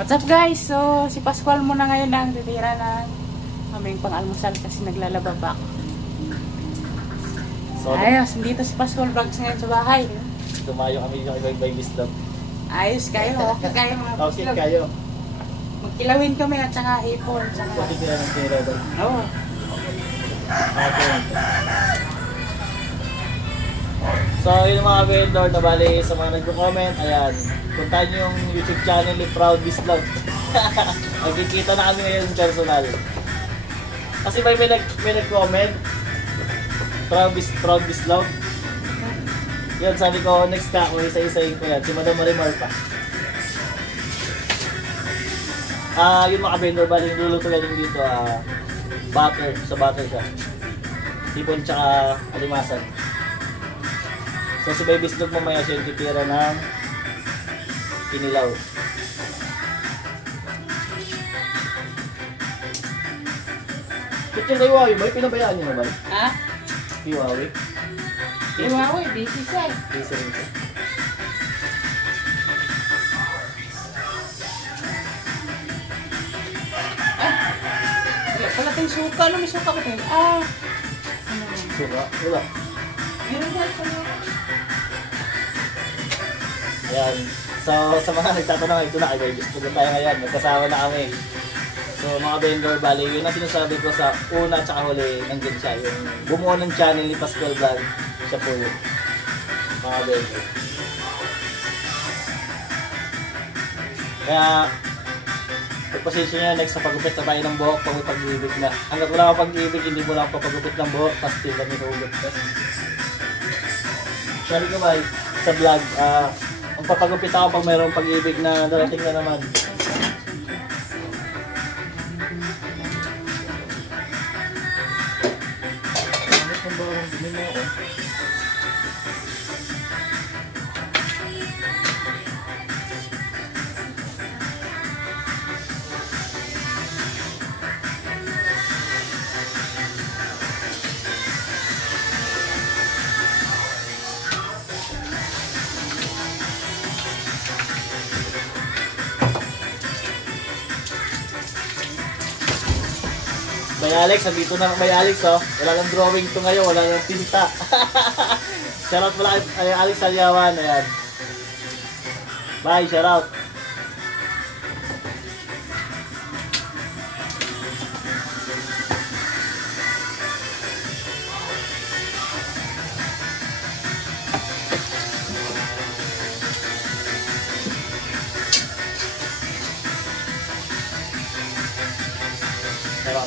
What's up guys? So, si Pascual muna ngayon ang titira ng aming pang-almusal kasi naglalaba pa ako. So, ayos, dito si Pascual Vlogs ngayon sa bahay. Tumayo kami yung ibang bislog. Ayos kayo, okay kayo mga Okay Pascual. kayo. Magkilawin kami at saka hipon. Okay kaya ng tira doon. Oo. Okay. So, yung mga vendor na bali sa mga nagko-comment, ayan, puntahan nyo yung YouTube channel ni Proud Bislog. Nagkikita na kami ngayon personal. Kasi may nag-comment, Proud Bislog. Yan, sabi ko, next ka ako, isa-isayin ko yan. Si Madam Marimar pa. Yung mga vendor, bali yung luluto lang dito, butter, sa butter siya. Tipon tsaka alimasan. So si Baby Slug mamaya siya yung titira ng kinilaw. Kitchen na Iwawi, may pinabayaan niyo na ba? Ha? Iwawi? Iwawi, busy siya. Busy rin siya. Wala pala tayong suka. Ano may suka ba tayo? Suka? Wala. Meron dahil sa mga. Ayan. So sa mga nagtatanong, ito na kay Baby Slug tayo ngayon. Magkasama na kami. So mga vendor, bali, yun ang sinasabi ko sa una at saka huli, nandiyan siya. Yung bumuo ng channel ni Pascual Vlog, siya po yun. Mga vendor. Kaya, pagpasensya niya, next sa pagupit na tayo ng buhok, pag-ibig na. Hanggat wala kang pag-ibig, hindi mo lang papagupit ng buhok, pastil lang yung hugot. Sabi ko ba, sa vlog, ang papagupit ako pag mayroong pag-ibig na darating na naman. Bay Alex, nandito na Bay Alex, oh. Wala nang drawing to ngayon, wala nang tinta. Shoutout pala kay Alex Salyawan, ayan. Bye, shoutout.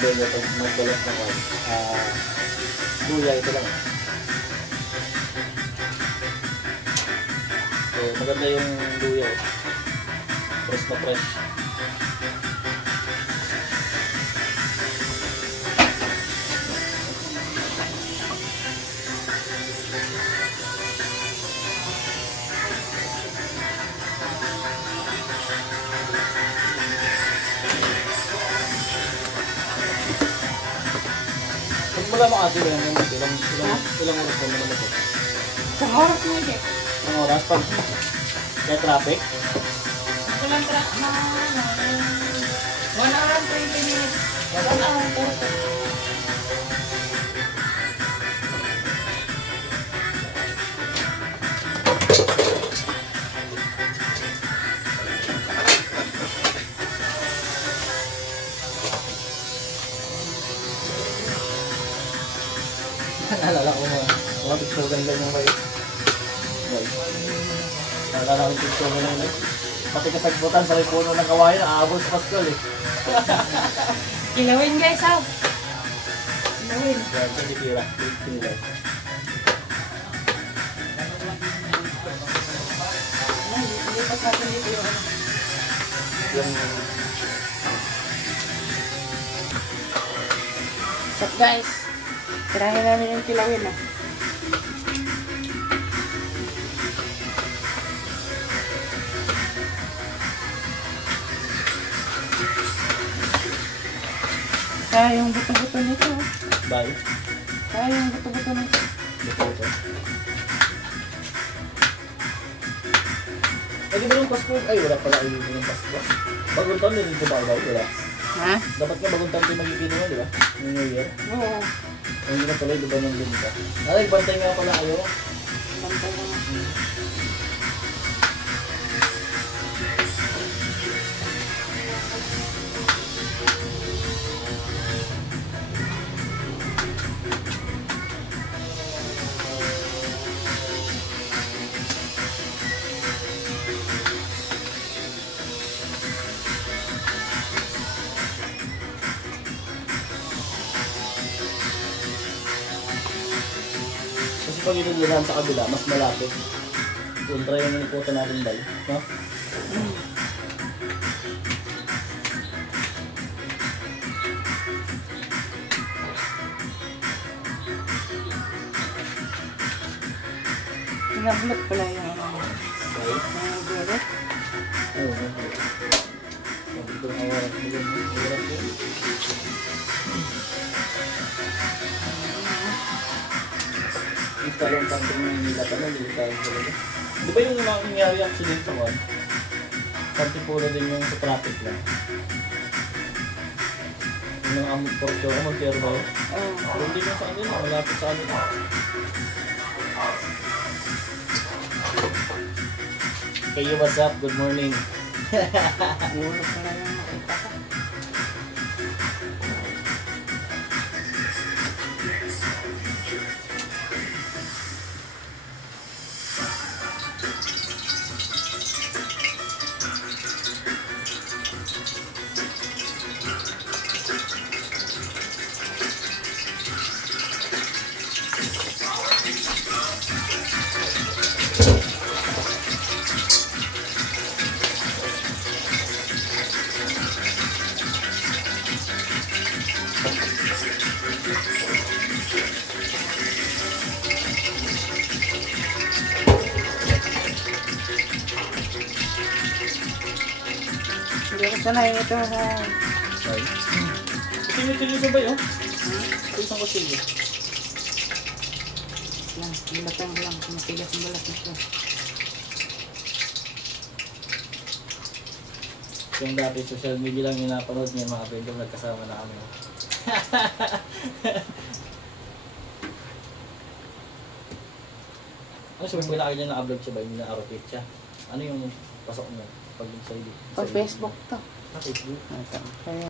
Kaya pag magbalot na ko, luya ito lang. So maganda yung luya, fresh na fresh. Wala mo kasi yan, ilang oras po naman ito? Isang oras mo hindi. Isang oras? Pag kaya traffic? Ito lang 1 hour and 20 minutes. 1 hour and 40. Naalala ko mga picture ganda yung may naalala ko yung picture mo lang pati kasagputan sa puno ng kawayan, aabot sa Pascual eh. Kilawin guys, ha? Kilawin. Yan, sa titira, kinilaw. Lipat natin dito yung What's up guys? Tirahin namin yung kilawin, ha? Kaya yung buto-buto nito. Bye. Kaya yung buto-buto nito. Buto-buto. Ay, di ba yung Pasko? Ay, wala pala ay yung Pasko. Bagong taon din ito ba daw? Wala. Ha? Dapat nga bagong taon din magiging mo, di ba? Yung New Year. Oo. Ay, hindi na tuloy, di ba nang ganito? Ay, bantay nga pala kayo. Bantay lang. Kasi pag inulihan sa kabila, mas malapit. Kung try yung iniputan natin dahil. No? Nabulot pala yung ano. Okay. Nabulot. Oo. Sabi ko na warak mo yun. Warak yun. Yung talong pantong ng nilatan na, nilatan talaga. Di ba yung nangyari accident sa one? Pantipulo din yung sa traffic lang. Yung amot portyo, amot pero ba yun? Oo. Pero hindi mo sa kanila, malapit sa kanila. Kayo, what's up? Good morning. Nabulot pala yung nakita ko. Hindi ako sanay nito sa... Ay. Kusilyo-silyo ka ba yun? Ito isang kusilyo. Lang, bulatan ko lang. Matigas ang balat nito. Yung dati social media lang yung napanood niya mga vendor, nagkasama na kami. Ano sabi pag nakakita na upload siya ba? Hindi na-rotate siya. Ano yung pasok niya? Pag yung sa Pag Facebook to. Facebook. Ito.